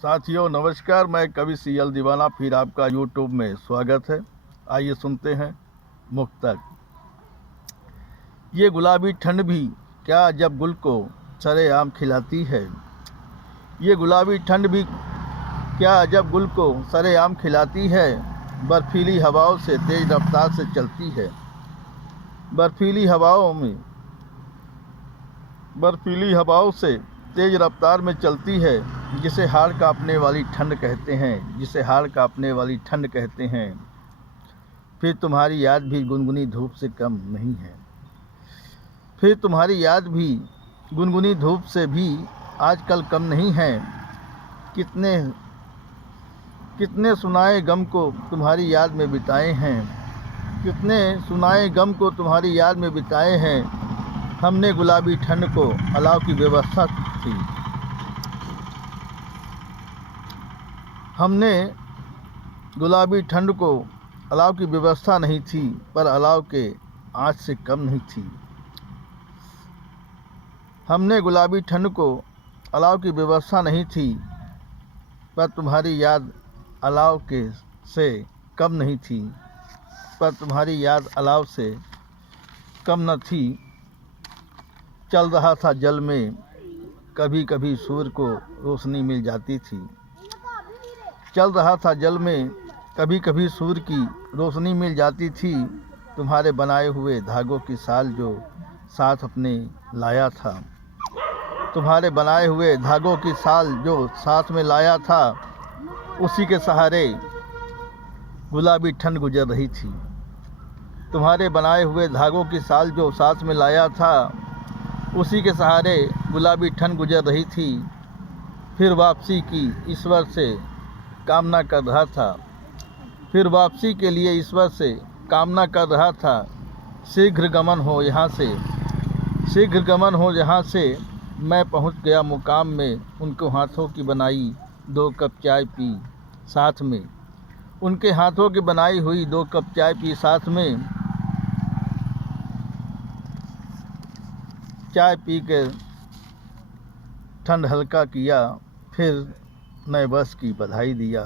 साथियों नमस्कार, मैं कवि सीएल दीवाना फिर आपका यूट्यूब में स्वागत है। आइए सुनते हैं मुक्तक। ये गुलाबी ठंड भी क्या जब गुल को सरेआम खिलाती है। ये गुलाबी ठंड भी क्या जब गुल को सरेआम खिलाती है। बर्फीली हवाओं से तेज रफ्तार से चलती है। बर्फीली हवाओं से तेज रफ्तार में चलती है। जिसे हाड़ कांपने वाली ठंड कहते हैं। फिर तुम्हारी याद भी गुनगुनी धूप से कम नहीं है। फिर तुम्हारी याद भी गुनगुनी धूप से भी आजकल कम नहीं है। कितने सुनाए गम को तुम्हारी याद में बिताए हैं। कितने सुनाए गम को तुम्हारी याद में बिताए हैं। हमने गुलाबी ठंड को अलाव की व्यवस्था थी। हमने गुलाबी ठंड को अलाव की व्यवस्था नहीं थी, पर अलाव के आँच से कम नहीं थी। हमने गुलाबी ठंड को अलाव की व्यवस्था नहीं थी, पर तुम्हारी याद अलाव के से कम नहीं थी। पर तुम्हारी याद अलाव से कम न थी। चल रहा था जल में, कभी कभी सूर्य को रोशनी मिल जाती थी। चल रहा था जल में, कभी कभी सूर्य की रोशनी मिल जाती थी। तुम्हारे बनाए हुए धागों की साल जो साथ अपने लाया था। तुम्हारे बनाए हुए धागों की साल जो साथ में लाया था, उसी के सहारे गुलाबी ठंड गुजर रही थी। तुम्हारे बनाए हुए धागों की साल जो साथ में लाया था, उसी के सहारे गुलाबी ठंड गुजर रही थी। फिर वापसी की ईश्वर से कामना कर रहा था। फिर वापसी के लिए ईश्वर से कामना कर रहा था। शीघ्र गमन हो यहाँ से मैं पहुंच गया मुकाम में। उनके हाथों की बनाई 2 कप चाय पी साथ में। उनके हाथों की बनाई हुई 2 कप चाय पी साथ में। चाय पी के ठंड हल्का किया। फिर नए वर्ष की बधाई दिया।